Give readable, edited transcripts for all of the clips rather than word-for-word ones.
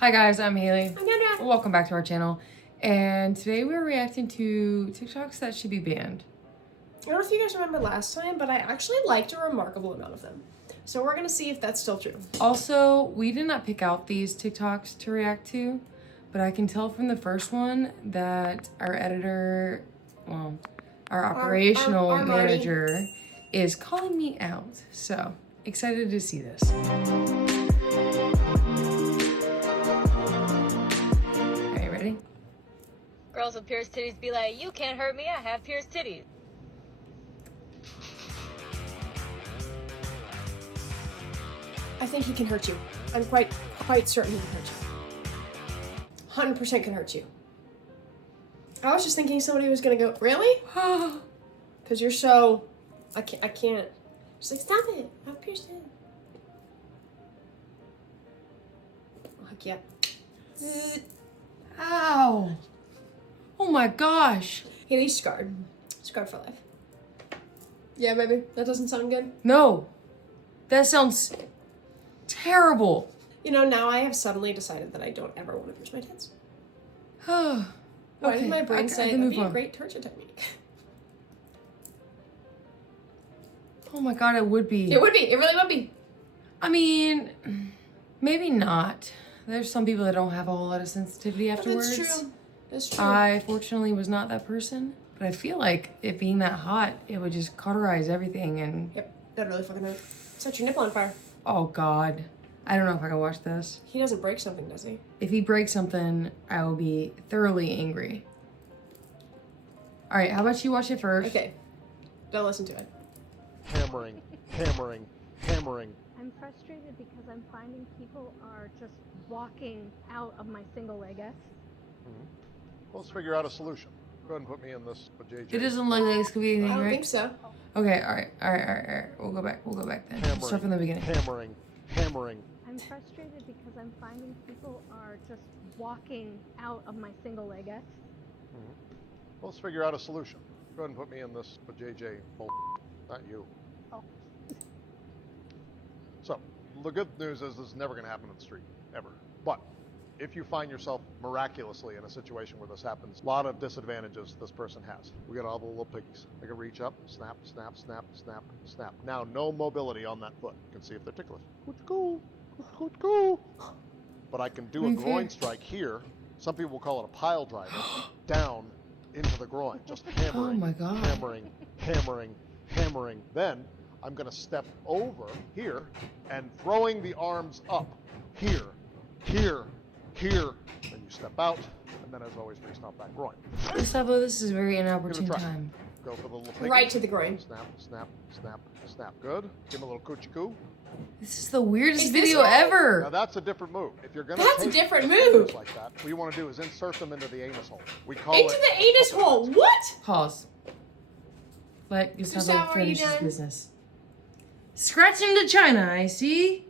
Hi guys, I'm Haley. I'm Kendra. Welcome back to our channel. And today we're reacting to TikToks that should be banned. I don't know if you guys remember last time, but I actually liked a remarkable amount of them. So we're gonna see if that's still true. Also, we did not pick out these TikToks to react to, but I can tell from the first one that our editor, well, our operational our manager is calling me out. So excited to see this. Girls with pierced titties be like, you can't hurt me, I have pierced titties. I think he can hurt you. I'm quite certain he can hurt you. 100% can hurt you. I was just thinking somebody was gonna go, really? Because you're so, I can't. She's like, stop it, I have pierced titties. Heck yeah. Ow. Oh my gosh. Haley's scarred. Scarred for life. Yeah, baby. That doesn't sound good. No. That sounds terrible. You know, now I have suddenly decided that I don't ever want to pierce my tits. Okay. Why did my brain say that'd be a on. great torture technique? Oh my god, it would be. It would be. It really would be. I mean, maybe not. There's some people that don't have a whole lot of sensitivity afterwards. That's true. That's true. I fortunately was not that person, but I feel like it being that hot, it would just cauterize everything and... Yep, that really fucking hurt. Set your nipple on fire. Oh god. I don't know if I can watch this. He doesn't break something, does he? If he breaks something, I will be thoroughly angry. Alright, how about you watch it first? Okay. Don't listen to it. Hammering, hammering, hammering. I'm frustrated because I'm finding people are just walking out of my single leg S. Well, let's figure out a solution. Go ahead and put me in this with JJ. It doesn't look like this could be anything, I don't right? think so. Okay, alright. We'll go back then. Hammering, Start from the beginning. Hammering, hammering. I'm frustrated because I'm finding people are just walking out of my single leg S. Well, let's figure out a solution. Go ahead and put me in this with JJ. Not you. Oh. So, the good news is this is never going to happen in the street, ever. But if you find yourself miraculously in a situation where this happens, a lot of disadvantages this person has. We got all the little piggies. They can reach up, snap, snap, snap, snap, snap. Now, no mobility on that foot. You can see if they're ticklish. Good go. Good go. But I can do a groin strike here. Some people will call it a pile driver. Down into the groin. Just hammering. Oh my god. Hammering, hammering, hammering. Then I'm going to step over here and throwing the arms up. Here, here, here. Then you step out, and then as always, restop that groin. Gustavo, this is a very inopportune Give it a try. time. Go for the little piggy. Right to the groin. Snap, snap, snap, snap. Good. Give him a little coochie coo. This is the weirdest Is this video guy- ever. Now that's a different move. If you're gonna That's a take different fingers move. like that, what you want to do is insert them into the anus hole. We call Into it the anus hole. What? Pause. Let Gustavo, Gustavo are you finish his done? business. Scratching to China, I see.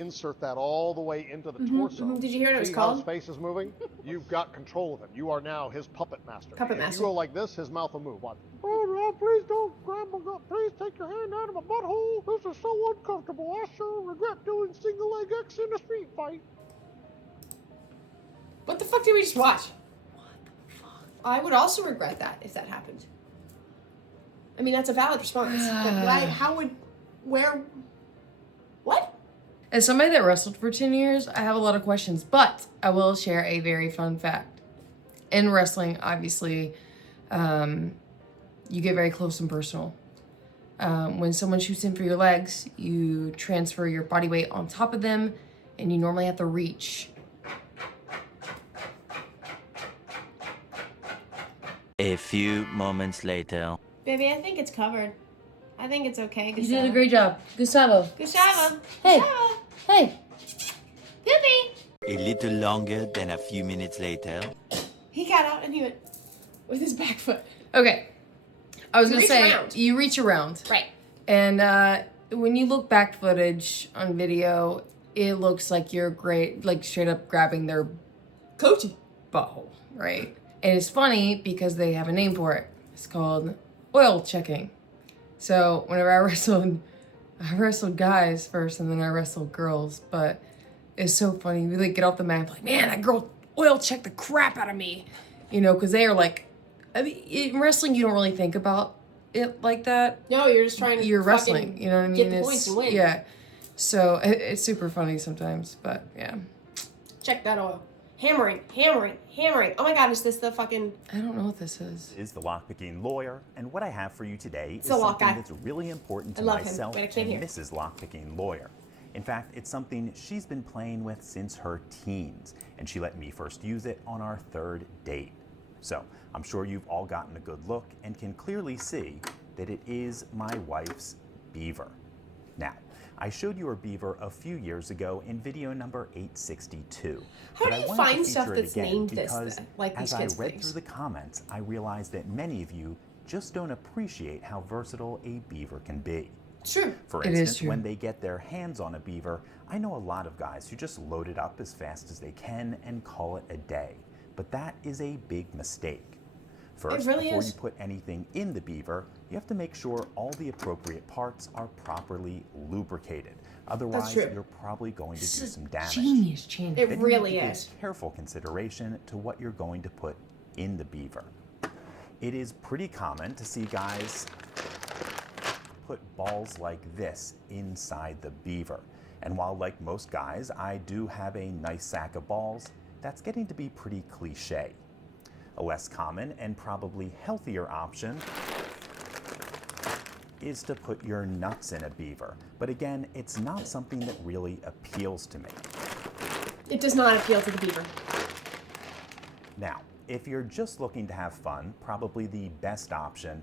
insert that all the way into the torso. Did you hear what it was See how his called? face is moving? You've got control of him. You are now his puppet master. Puppet If master. you go like this, his mouth will move. Watch. Oh no, please don't grab my gut. Please take your hand out of my butthole. This is so uncomfortable. I sure regret doing single leg X in a street fight. What the fuck did we just watch? What the fuck? I would also regret that if that happened. I mean, that's a valid response. But why? How would? Where? What? As somebody that wrestled for 10 years, I have a lot of questions, but I will share a very fun fact. In wrestling, obviously, you get very close and personal. When someone shoots in for your legs, you transfer your body weight on top of them, and you normally have to reach. A few moments later. Baby, I think it's covered. I think it's okay, You Gustavo. did a great job. Gustavo. Gustavo. Hey. Gustavo. Hey. Poopy. A little longer than a few minutes later. He got out and he went with his back foot. Okay. I was You going to reach say, around. you reach around. Right. And when you look back footage on video, it looks like you're great, like straight up grabbing their Coachy. butthole, right? And it's funny because they have a name for it. It's called oil checking. So whenever I wrestled guys first and then I wrestled girls, but is so funny. We like get off the mat, like, man, that girl oil checked the crap out of me, you know, because they are like, I mean, in wrestling, you don't really think about it like that. No, you're just trying to. You're wrestling, you know what I mean? Get the points and win. Yeah, so it's super funny sometimes, but yeah. Check that oil. Hammering. Oh my God, is this the fucking? I don't know what this is The Lockpicking lawyer, and what I have for you today is a lock something guy. that's really important to I love him, myself but I and can't hear. Mrs. Lockpicking lawyer. In fact, it's something she's been playing with since her teens, and she let me first use it on our 3rd date. So, I'm sure you've all gotten a good look and can clearly see that it is my wife's beaver. Now, I showed you her beaver a few years ago in video number 862. How but do I you wanted to find feature stuff it that's again named this, because then? Like these as I kids' read things? through the comments, I realized that many of you just don't appreciate how versatile a beaver can be. It's true. For It is instance, true. when they get their hands on a beaver, I know a lot of guys who just load it up as fast as they can and call it a day. But that is a big mistake. First, really before is. you put anything in the beaver, you have to make sure all the appropriate parts are properly lubricated. Otherwise, true. you're probably going to do This is some damage. genius, Chan. It Then you really need to is. give careful consideration to what you're going to put in the beaver. It is pretty common to see guys put balls like this inside the beaver. And while like most guys, I do have a nice sack of balls, that's getting to be pretty cliche. A less common and probably healthier option is to put your nuts in a beaver. But again, it's not something that really appeals to me. It does not appeal to the beaver. Now, if you're just looking to have fun, probably the best option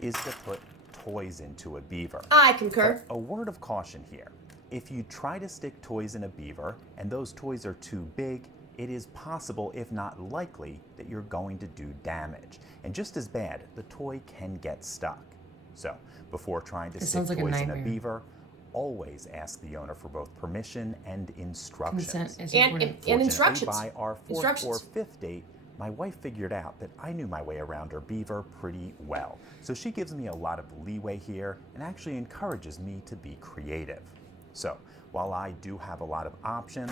is to put toys into a beaver. I concur. A word of caution here. If you try to stick toys in a beaver and those toys are too big, it is possible, if not likely, that you're going to do damage. And just as bad, the toy can get stuck. So, before trying to This stick sounds like a toys in a nightmare. beaver, always ask the owner for both permission and instructions. Consent is And important. Fortunately, instructions. by our 4th or Instructions. 5th date, my wife figured out that I knew my way around her beaver pretty well. So she gives me a lot of leeway here and actually encourages me to be creative. So while I do have a lot of options,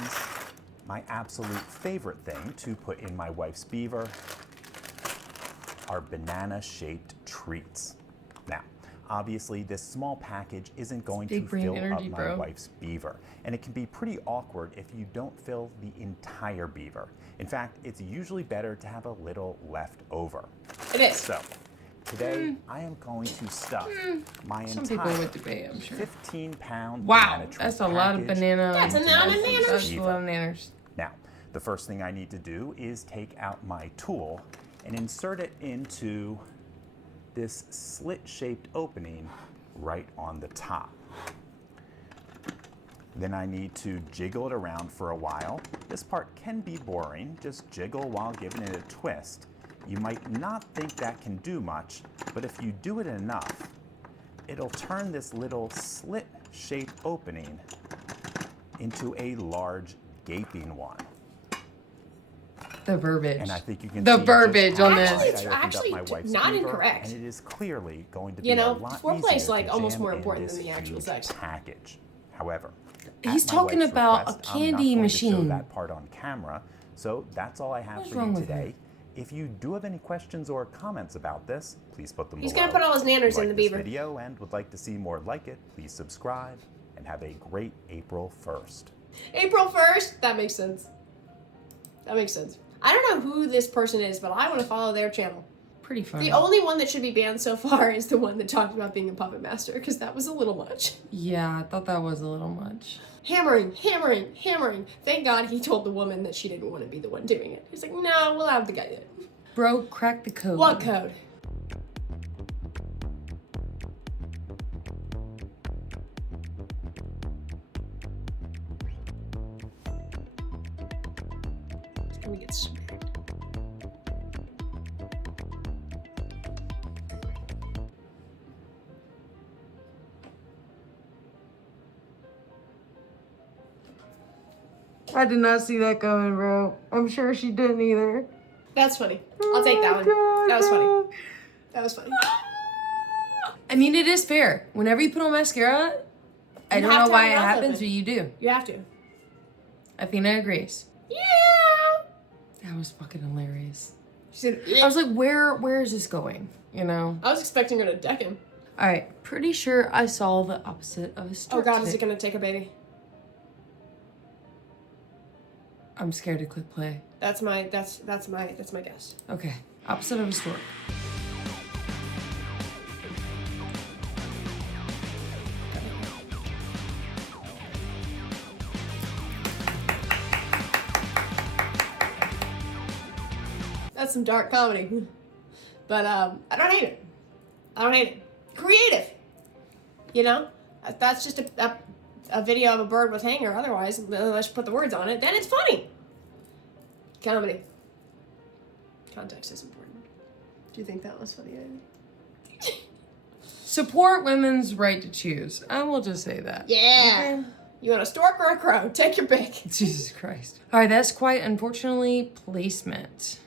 my absolute favorite thing to put in my wife's beaver are banana-shaped treats. Now, obviously, this small package isn't going to Big brain fill energy, up my bro. wife's beaver, and it can be pretty awkward if you don't fill the entire beaver. In fact, it's usually better to have a little left over. It is. So, today I am going to stuff my Some people entire would debate, I'm sure. 15-pound Wow, banana treat that's a lot of package banana. That's a lot of nanners. That's a lot of nanners. Now, the first thing I need to do is take out my tool and insert it into this slit-shaped opening right on the top. Then I need to jiggle it around for a while. This part can be boring, just jiggle while giving it a twist. You might not think that can do much, but if you do it enough, it'll turn this little slit-shaped opening into a large gaping one. The verbiage. And I think you can The see verbiage just how on wide this. I It's opened up actually my wife's not beaver, incorrect. And it is clearly going to be You know, a lot foreplay is easier like to almost jam more in important this than the actual huge sex. package. However, He's at my talking wife's about a request, I'm candy not going to machine. show that part on camera, so that's all I have What's for wrong you with today. him? If you do have any questions or comments about this, please put them He's below. gonna put all his nanners If you in like the this beaver. video and would like to see more like it, please subscribe and have a great April 1st. April 1st? That makes sense. That makes sense. I don't know who this person is, but I want to follow their channel. Pretty funny. The only one that should be banned so far is the one that talked about being a puppet master, because that was a little much. Yeah, I thought that was a little much. Hammering, hammering, hammering. Thank God he told the woman that she didn't want to be the one doing it. He's like, no, we'll have the guy do it. Bro, crack the code. What code? It's gonna get smacked. I did not see that coming, bro. I'm sure she didn't either. That's funny. I'll take that one. That was funny. That was funny. I mean, it is fair. Whenever you put on mascara, I You don't have know to why have it your mouth happens, open. but you do. You have to. Athena agrees. Yeah. That was fucking hilarious. She said, I was like, where is this going? You know? I was expecting her to deck him. All right, pretty sure I saw the opposite of a Oh stork God, today. is it gonna take a baby? I'm scared to click play. That's my guess. Okay, opposite of a stork. That's some dark comedy. But I don't hate it. I don't hate it. Creative. You know? That's just a video of a bird with hanger. Otherwise, unless you put the words on it, then it's funny. Comedy. Context is important. Do you think that was funny? Support women's right to choose. I will just say that. Yeah. Okay? You want a stork or a crow? Take your pick. Jesus Christ. All right, that's quite unfortunately placement.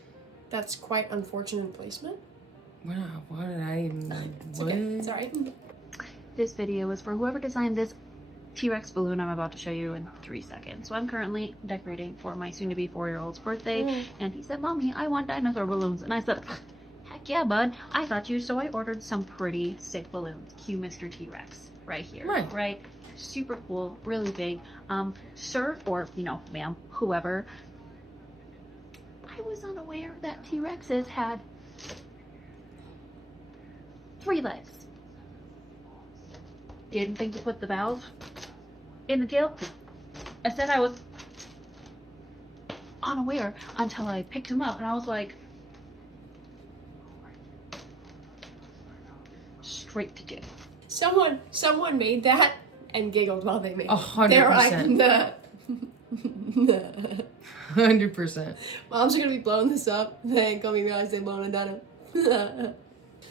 That's quite unfortunate placement. Wow, what did I even... It's okay. It's alright. This video is for whoever designed this T-Rex balloon I'm about to show you in 3 seconds. So I'm currently decorating for my soon-to-be 4-year-old's birthday, and he said, "Mommy, I want dinosaur balloons." And I said, "Heck yeah, bud. I thought you." So I ordered some pretty sick balloons. Cue Mr. T-Rex right here. Right? Super cool, really big. Sir, or, you know, ma'am, whoever, I was unaware that T-Rexes had 3 legs. Didn't think to put the valve in the tail. I said I was unaware until I picked him up, and I was like, straight to jail. Someone made that and giggled while they made it. 100%. They were like, nah. 100%. Moms are gonna be blowing this up. They ain't gonna realize they blown it down.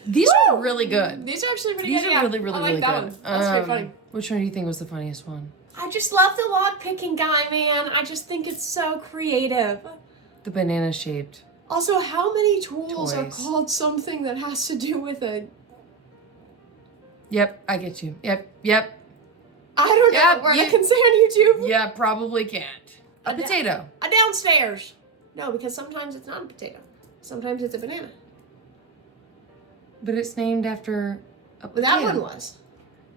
These are really good. These are actually pretty These good. are Yeah, really, really, I like really that good. one. That's pretty funny. Which one do you think was the funniest one? I just love the log picking guy, man. I just think it's so creative. The banana shaped. Also, how many tools are Toys. called something that has to do with a... Yep, I get you. Yep. I don't Yeah, know where you- I can say on YouTube. Yeah, probably can't. A A potato. A downstairs. No, because sometimes it's not a potato. Sometimes it's a banana. But it's named after a But potato. that one was.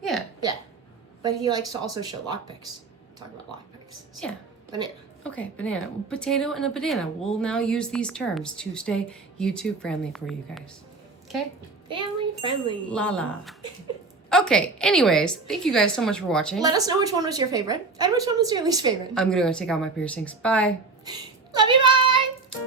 Yeah. Yeah. But he likes to also show lockpicks. Talk about lockpicks. So, Yeah. banana. Okay, banana. Potato and a banana. We'll now use these terms to stay YouTube friendly for you guys. Okay? Family friendly. La la. Okay, anyways, thank you guys so much for watching. Let us know which one was your favorite and which one was your least favorite. I'm gonna go take out my piercings. Bye. Love you, bye!